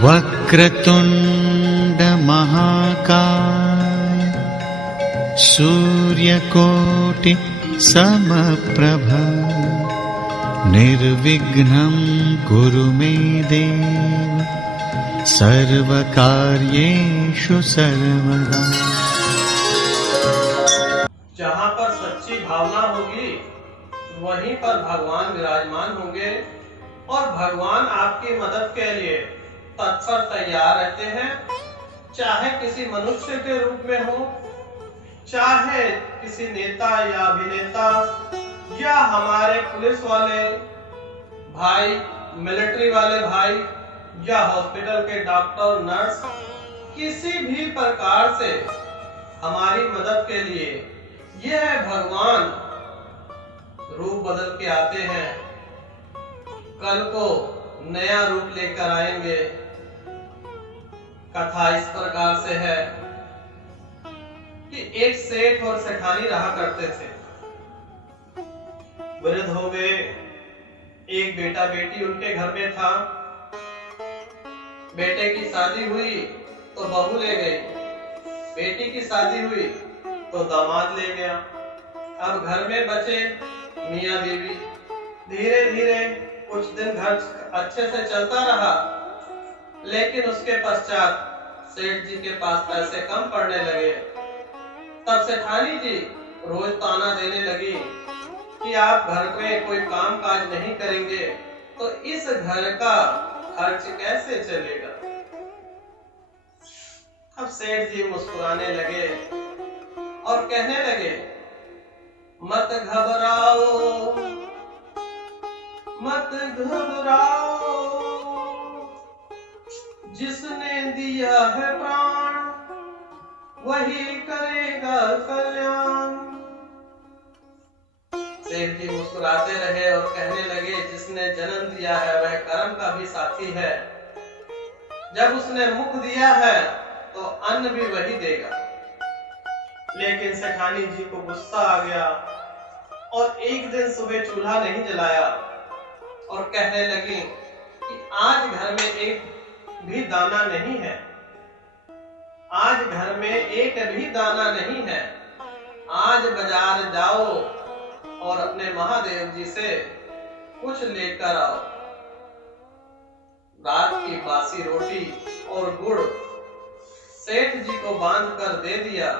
वक्रतुंड महाकाय सूर्यकोटि समप्रभ निर्विघ्नं कुरु मे देव सर्वकार्येषु सर्वदा। जहाँ पर सच्ची भावना होगी वहीं पर भगवान विराजमान होंगे और भगवान आपकी मदद के लिए तत्पर तैयार रहते हैं, चाहे किसी मनुष्य के रूप में हो, चाहे किसी नेता या अभिनेता या हमारे पुलिस वाले भाई, मिलिट्री वाले भाई या हॉस्पिटल के डॉक्टर नर्स, किसी भी प्रकार से हमारी मदद के लिए यह भगवान रूप बदल के आते हैं। कल को नया रूप लेकर आएंगे। कथा इस प्रकार से है कि एक सेठ और सेठानी रहा करते थे। वृद्ध हो गए, एक बेटा बेटी उनके घर में था। बेटे की शादी हुई तो बहू ले गई, बेटी की शादी हुई तो दामाद ले गया। अब घर में बचे मियां बीवी। धीरे धीरे कुछ दिन घर अच्छे से चलता रहा, लेकिन उसके पश्चात सेठ जी के पास पैसे कम पड़ने लगे। तब सेठानी जी रोज ताना देने लगी कि आप घर में कोई काम काज नहीं करेंगे तो इस घर का खर्च कैसे चलेगा। अब सेठ जी मुस्कुराने लगे और कहने लगे, मत घबराओ, मत घबराओ, जिसने दिया है प्राण वही करेगा कल्याण। सेठ जी मुस्कुराते रहे और कहने लगे, जिसने जन्म दिया है वह कर्म का भी साथी है। जब उसने मुख दिया है तो अन्न भी वही देगा। लेकिन सेठानी जी को गुस्सा आ गया और एक दिन सुबह चूल्हा नहीं जलाया और कहने लगी कि आज घर में एक भी दाना नहीं है, आज घर में एक भी दाना नहीं है। आज बाजार जाओ और अपने महादेव जी से कुछ लेकर आओ। रात की बासी रोटी और गुड़ सेठ जी को बांध कर दे दिया।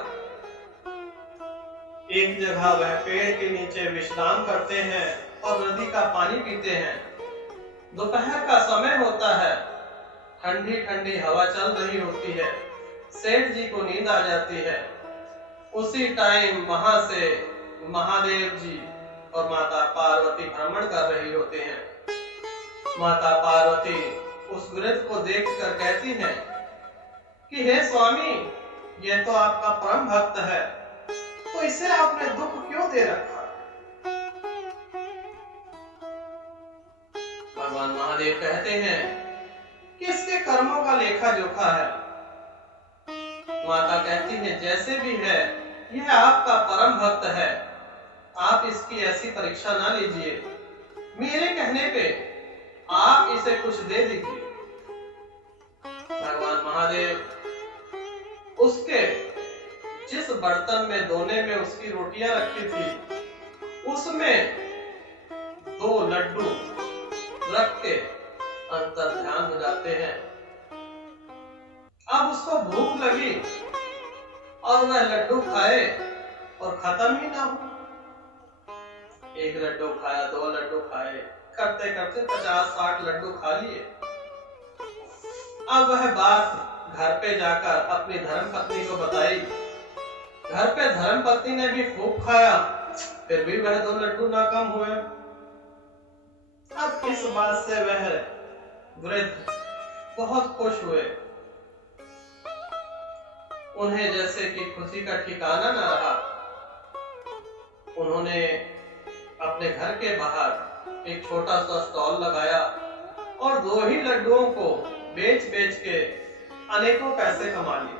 एक जगह वह पेड़ के नीचे विश्राम करते हैं और नदी का पानी पीते हैं। दोपहर का समय होता है, ठंडी ठंडी हवा चल रही होती है। सेठ जी को नींद आ जाती है। उसी टाइम वहां से महादेव जी और माता पार्वती भ्रमण कर रही होते हैं। माता पार्वती उस वृद्ध को देखकर कहती हैं कि हे स्वामी, ये तो आपका परम भक्त है, तो इसे आपने दुख क्यों दे रखा। भगवान महादेव कहते हैं कि इसके कर्मों का लेखा जोखा है। माता कहती है, जैसे भी है यह आपका परम भक्त है, आप इसकी ऐसी परीक्षा ना लीजिए। मेरे कहने पे आप इसे कुछ दे दीजिए। भगवान महादेव उसके जिस बर्तन में दोने में उसकी रोटियां रखी थी उसमें 2 लड्डू रख के अंतर ध्यान हो जाते हैं। अब उसको भूख लगी और वह लड्डू खाए और खत्म ही ना हो। 1 लड्डू खाया, 2 लड्डू खाए, करते करते 50-60 लड्डू खा लिए। अब वह बात घर पे जाकर अपनी धर्मपत्नी को बताई। घर पे धर्मपत्नी ने भी खूब खाया, फिर भी वह 2 लड्डू ना कम हुए। अब इस बात से वह वृद्ध बहुत खुश हुए। उन्हें जैसे कि खुशी का ठिकाना न रहा। उन्होंने अपने घर के बाहर एक छोटा सा स्टॉल लगाया और 2 ही लड्डुओं को बेच बेच के अनेकों पैसे कमा लिए।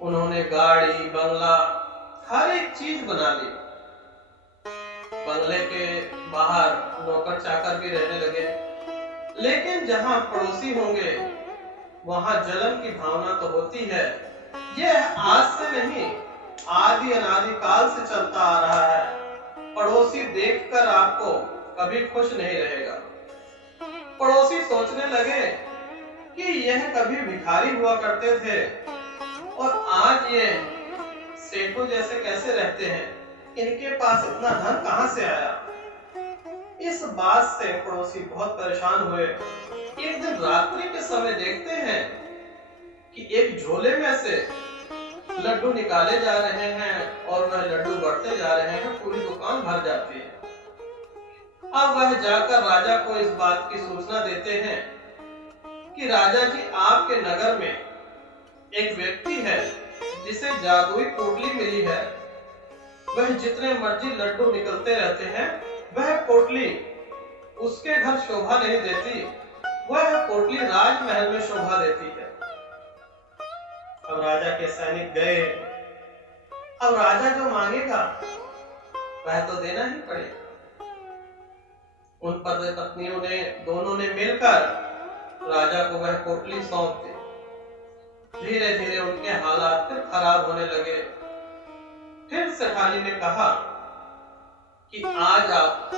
उन्होंने गाड़ी, बंगला, हर एक चीज बना ली। बंगले के बाहर नौकर चाकर भी रहने लगे, लेकिन जहाँ पड़ोसी होंगे वहाँ जलन की भावना तो होती है। यह आज से नहीं, आदि अनादि काल से चलता आ रहा है। पड़ोसी देखकर आपको कभी खुश नहीं रहेगा। पड़ोसी सोचने लगे कि यह कभी भिखारी हुआ करते थे और आज ये सेठों जैसे कैसे रहते हैं, इनके पास इतना धन कहां से आया। इस बात से पड़ोसी बहुत परेशान हुए। एक दिन रात्रि के समय देखते हैं कि एक झोले में से लड्डू निकाले जा रहे हैं और वह लड्डू बढ़ते जा रहे हैं, पूरी दुकान भर जाती है। अब वह जाकर राजा को इस बात की सूचना देते हैं कि राजा जी, आपके नगर में एक व्यक्ति है जिसे जादुई पोटली मिली है। वह जितने मर्जी लड्डू निकलते रहते हैं, वह पोटली उसके घर शोभा नहीं देती, वह पोटली राजमहल में शोभा देती है। अब राजा के सैनिक गए। अब राजा जो मांगेगा वह तो देना ही पड़ेगा। उन पति पत्नियों ने दोनों ने मिलकर राजा को वह पोटली सौंप दी। धीरे धीरे उनके हालात फिर खराब होने लगे। फिर सेठानी ने कहा कि आज आप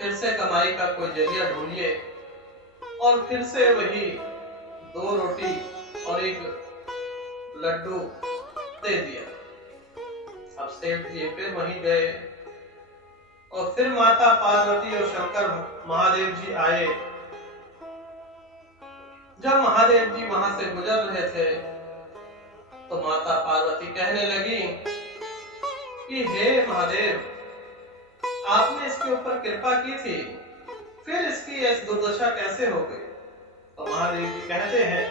फिर से कमाई का कोई जरिया ढूंढिए और फिर से वही 2 रोटी और 1 लड्डू दे दिया। अब सेठ जी फिर वहीं गए और फिर माता पार्वती और शंकर महादेव जी आए। जब महादेव जी वहां से गुजर रहे थे तो माता पार्वती कहने लगी कि हे महादेव, आपने इसके ऊपर कृपा की थी, फिर इसकी ऐसी दुर्दशा कैसे हो गई। तो महादेव जी कहते हैं,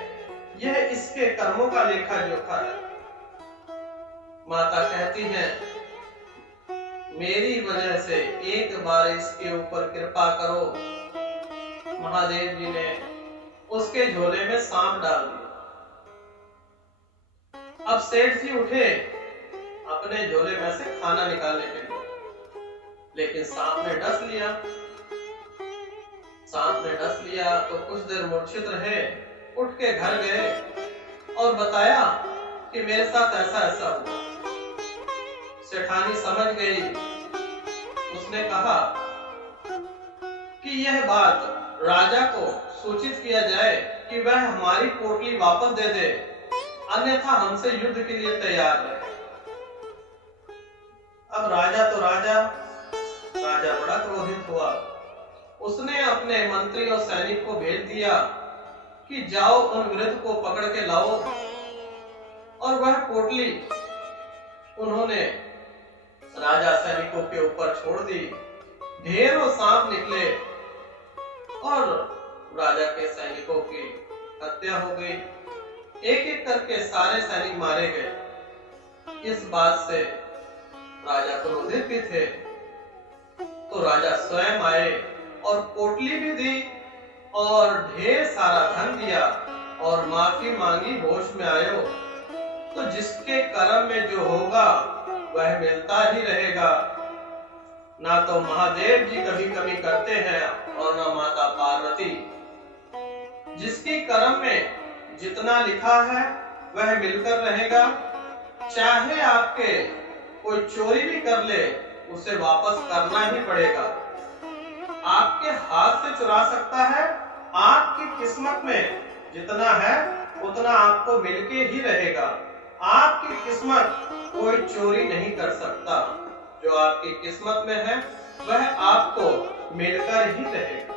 यह इसके कर्मों का लेखा जोखा है। माता कहती हैं, मेरी वजह से एक बार इसके ऊपर कृपा करो। महादेव जी ने उसके झोले में सांप डाल दिया। अब सेठ जी उठे अपने झोले में से खाना निकालने के लिए, लेकिन सांप ने डस लिया। सांप ने डस लिया तो कुछ देर मूर्छित रहे, उठ के घर गए और बताया कि मेरे साथ ऐसा ऐसा हुआ। सेठानी समझ गई। उसने कहा कि यह बात राजा को सूचित किया जाए कि वह हमारी पोटली वापस दे दे, अन्यथा हमसे युद्ध के लिए तैयार है। अब राजा तो राजा बड़ा क्रोधित हुआ। उसने अपने मंत्री और सैनिक को भेज दिया कि जाओ उन वृद्ध को पकड़ के लाओ। और वह पोटली उन्होंने राजा सैनिकों के ऊपर छोड़ दी। ढेरों सांप निकले और राजा के सैनिकों की हत्या हो गई। एक एक करके सारे सैनिक मारे गए। इस बात से राजा क्रोधित भी थे, तो राजा स्वयं आए और पोटली भी दी और ढेर सारा धन दिया और माफी मांगी, होश में आयो। तो जिसके कर्म में जो होगा वह मिलता ही रहेगा। ना तो महादेव जी कभी कमी करते हैं और ना माता पार्वती। जिसकी कर्म में जितना लिखा है वह मिलकर रहेगा। चाहे आपके कोई चोरी भी कर ले, उसे वापस करना ही पड़ेगा। आपके हाथ से चुरा सकता है, आपकी किस्मत में जितना है उतना आपको मिलके ही रहेगा। आपकी किस्मत कोई चोरी नहीं कर सकता। जो आपकी किस्मत में है वह आपको मिलकर ही रहेगा।